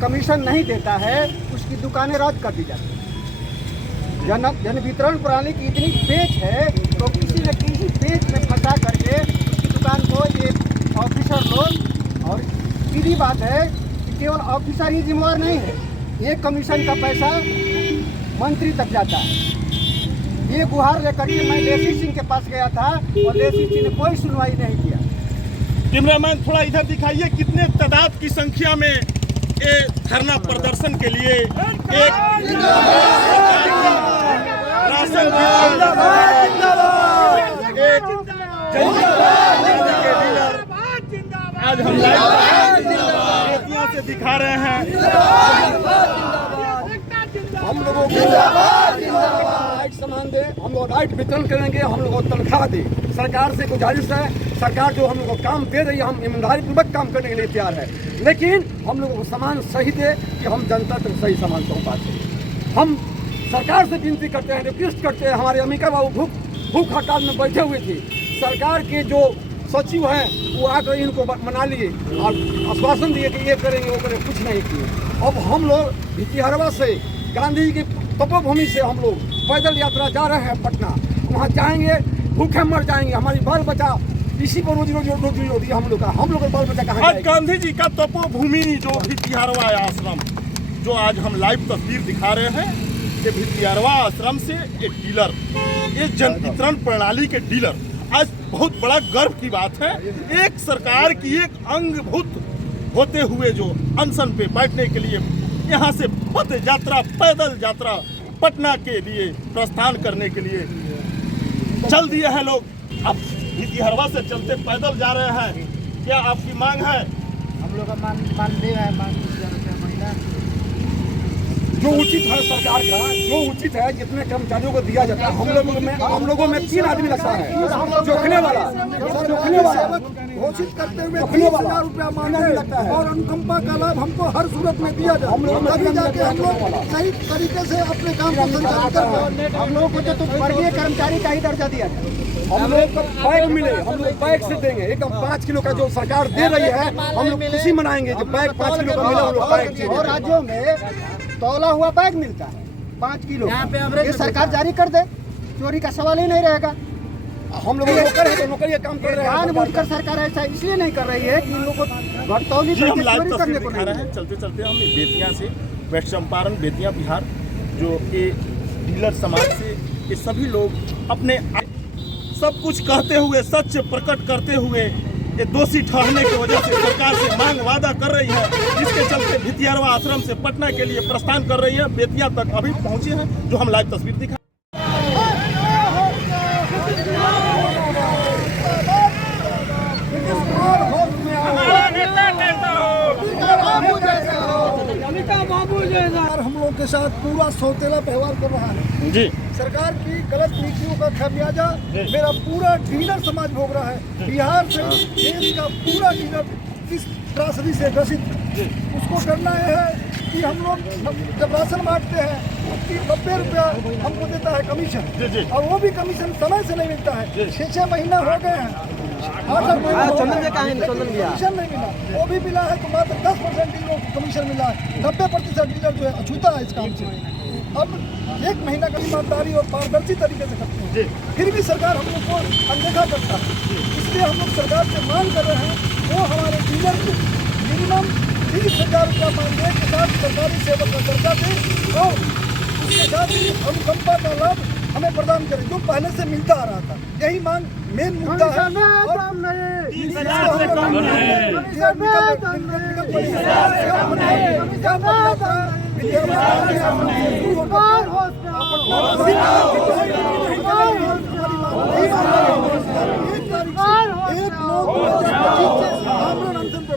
Commission नहीं देता है उसकी दुकानें रद्द कर दी जाती है। जन वितरण प्रणाली की इतनी पेच है तो किसी न किसी पेच में फंसा करके उसकी दुकान को ये ऑफिसर लोग, और सीधी बात है कि केवल ऑफिसर ही जिम्मेवार नहीं है, ये कमीशन का पैसा मंत्री तक जाता है। ये गुहार लेकर के मैं लेसी सिंह के पास गया था और लेसी सिंह ने कोई सुनवाई नहीं किया। कैमरामैन थोड़ा इधर दिखाइए, कितने तादाद की संख्या में ये धरना प्रदर्शन के लिए एक राशन के डीलर आज हम लाइव से दिखा रहे हैं। हम लोगों को राइट सामान दे, हम लोग राइट वितरण करेंगे, हम लोग को तनख्वाह दे। सरकार से गुजारिश है, सरकार जो हम लोग को काम दे रही है हम ईमानदारी पूर्वक काम करने के लिए तैयार है, लेकिन हम लोगों को सामान सही दे कि हम जनता तक सही सामान पहुँचा सकें। हम सरकार से विनती करते हैं, रिक्वेस्ट करते हैं। हमारे अमिका बाबू भूख हड़ताल में बैठे हुए थे, सरकार के जो सचिव हैं वो आकर इनको मना लिए और आश्वासन दिए कि ये करेंगे वो करेंगे, कुछ नहीं किए। अब हम लोग भितिहरवा से गांधी जी की तपोभूमि से हम लोग पैदल यात्रा जा रहे हैं पटना, वहाँ जाएंगे, भूखे मर जाएंगे, हमारी बाल बच्चा इसी पर रोजी होती है। हम लोग का बाल बच्चा कहाँ आज गांधी जी का तपोभूमि जो भितिहरवा आश्रम, जो आज हम लाइव तस्वीर दिखा रहे हैं, ये भितिहरवा आश्रम से एक डीलर, ये जन वितरण प्रणाली के डीलर, आज बहुत बड़ा गर्व की बात है। एक सरकार की एक अंगभूत होते हुए जो अनशन पे बैठने के लिए यहाँ से पद यात्रा, पैदल यात्रा पटना के लिए प्रस्थान करने के लिए चल दिए हैं लोग। अब भितिहरवा से चलते पैदल जा रहे हैं। क्या आपकी मांग है? हम लोग का मानदेय है, महीना जो उचित है सरकार का, जो उचित है जितने कर्मचारियों को दिया जाता है। हम लोगों में 3 आदमी लगता है, जोखने वाला घोषित करते हुए 30,000 रुपया मांगे लगता है और अनुकंपा का लाभ हमको हर सूरत में दिया जाए। हम लोग तभी जाके हम लोग सही तरीके से अपने काम को संचालित कर पाए। हम लोगों को तो वर्गीय कर्मचारी का ही दर्जा दिया जाए। हम लोग को बैग मिले, हम लोग बैग से देंगे एकदम 5 किलो का जो सरकार दे रही है, हम लोग खुशी मनाएंगे जो बैग 5 किलो का मिला। हम लोग बैग और राज्यों में तौला हुआ बैग मिलता है 5 किलो, ये सरकार जारी कर दे, चोरी का सवाल ही नहीं रहेगा। हम लोग नौकर है तो नौकरी काम कर रहे हैं। जानबूझकर सरकार ऐसा इसलिए नहीं कर रही है कि इन लोगों को घटतौली हम लाइव तस्वीर दिखा रहे हैं। चलते चलते हम बेतिया से, वेस्ट चंपारण, बेतिया बिहार, जो ये डीलर समाज से ये सभी लोग अपने सब कुछ कहते हुए, सच प्रकट करते हुए ये दोषी ठहरने की वजह से सरकार से मांग वादा कर रही है, जिसके चलते भितिहरवा आश्रम से पटना के लिए प्रस्थान कर रही है। बेतिया तक अभी पहुंचे हैं, जो हम लाइव तस्वीर दिखा। हम लोग के साथ पूरा सौतेला व्यवहार कर रहा है जी। सरकार की गलत नीतियों का खामियाजा मेरा पूरा डीलर समाज भोग रहा है। बिहार से देश का पूरा डीलर इस त्रासदी से ग्रसित, उसको करना यह है कि हम लोग जब राशन बांटते हैं 90 रुपया हमको देता है कमीशन, और वो भी कमीशन समय से नहीं मिलता है। 6 महीना हो गए हैं, 8 महीना कमीशन नहीं मिला। वो भी मिला है तो मात्र 10% डीलरों को कमीशन मिला है, 90% डीलर जो है अछूता है इस काम से। अब 1 महीना का ईमानदारी और पारदर्शी तरीके से करते हैं, फिर भी सरकार हम लोग को अनदेखा करता है। इसलिए हम लोग सरकार से मांग कर रहे हैं वो हमारे डीलर को मिनिमम 30,000 रुपया मानदेय के साथ सरकारी सेवा का दर्जा दे और उसके साथ ही अनुकंपा का लाभ हमें प्रदान करें, जो पहले से मिलता आ रहा था। यही मांग मेन मुद्दा है।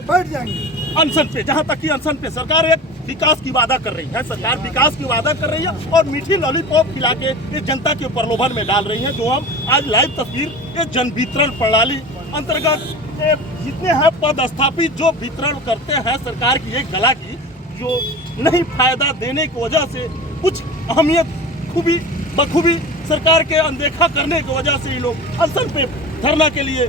बैठ जाएंगे अनशन पे, जहाँ तक कि अनशन पे सरकार एक विकास की वादा कर रही है, सरकार विकास की वादा कर रही है और मीठी लॉलीपॉप खिला के ये जनता के प्रलोभन में डाल रही है। जो हम आज लाइव तस्वीर ये जन वितरण प्रणाली अंतर्गत जितने हैं पद स्थापित जो वितरण करते हैं सरकार की एक गला की, जो नहीं फायदा देने की वजह से कुछ अहमियत बखूबी सरकार के अनदेखा करने की वजह से ये लोग अनशन पे धरना के लिए